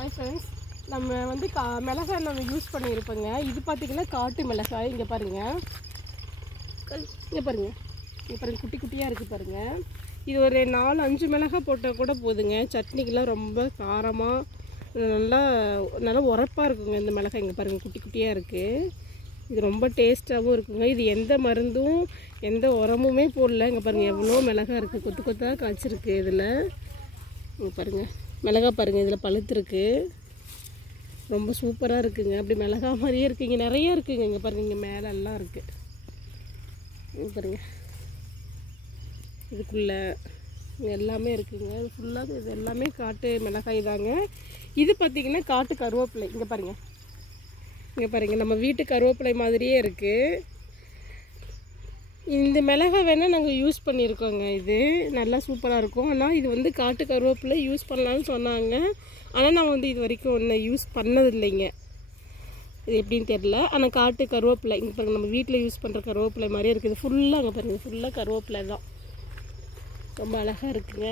Hi friends, நம்ம வந்து மிளகாய் நம்ம யூஸ் பண்ணியிருப்போங்க. இது பார்த்திங்கன்னா காட்டு மிளகாய். இங்கே பாருங்கள், இங்கே பாருங்கள், இங்கே பாருங்கள், குட்டி குட்டியாக இருக்குது பாருங்கள். இது ஒரு 4-5 மிளகாய் போட்டால் கூட போதுங்க. சட்னிக்கெலாம் ரொம்ப காரமாக நல்லா உரப்பாக இருக்குங்க இந்த மிளகாய். இங்கே பாருங்கள், குட்டி குட்டியாக இருக்குது. இது ரொம்ப டேஸ்ட்டாகவும் இருக்குங்க. இது எந்த மருந்தும் எந்த உரமுமே போடல. இங்கே பாருங்கள், எவ்வளோ மிளகாய் இருக்குது, கொத்து கொத்தாக காய்ச்சிருக்கு. இதில் இங்கே பாருங்கள், மிளகாய் பாருங்கள், இதில் பழுத்துருக்கு. ரொம்ப சூப்பராக இருக்குங்க. அப்படி மிளகாய் மாதிரியே இருக்குது. இங்கே நிறைய இருக்குங்க. இங்கே பாருங்கள், இங்கே மேலெல்லாம் இருக்குது. இங்கே பாருங்கள், இதுக்குள்ளே எல்லாமே இருக்குங்க. இது ஃபுல்லாக இது எல்லாமே காட்டு மிளகாய் தாங்க. இது பார்த்திங்கன்னா காட்டு கருவேப்பிலை. இங்கே பாருங்கள், இங்கே பாருங்கள், நம்ம வீட்டு கருவேப்பிலை மாதிரியே இருக்குது. இந்த மிளகாய் வேணால் நாங்கள் யூஸ் பண்ணியிருக்கோங்க. இது நல்லா சூப்பராக இருக்கும். ஆனால் இது வந்து காட்டு கருவேப்பிலை யூஸ் பண்ணலான்னு சொன்னாங்க. ஆனால் நான் வந்து இது வரைக்கும் ஒன்றும் யூஸ் பண்ணதில்லைங்க. இது எப்படின்னு தெரில. ஆனால் காட்டு கருவேப்பிலை இங்கே பாருங்கள், நம்ம வீட்டில் யூஸ் பண்ணுற கருவேப்பிலை மாதிரியே இருக்குது. ஃபுல்லாக அங்கே பாருங்கள், ஃபுல்லாக கருவேப்பிலை தான். ரொம்ப அழகாக இருக்குங்க.